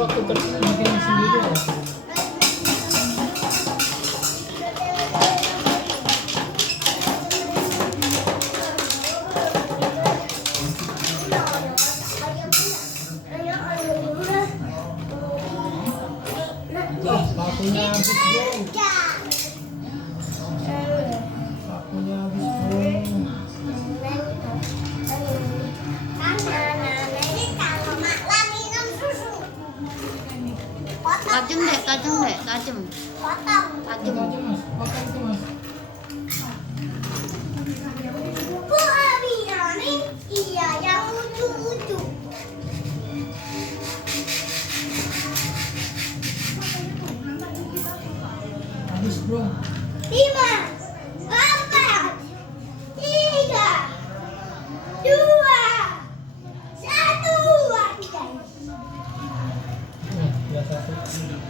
Waktu terbikin sendiri ya. Pakunya habis bro. Pakunya habis bro. Tajam deh, tajam. Potong mas, potong itu mas. Po.Haryanto, iya yang lucu-lucu. Habis bro. 5, 4, 3, 2, 1, Ya satu.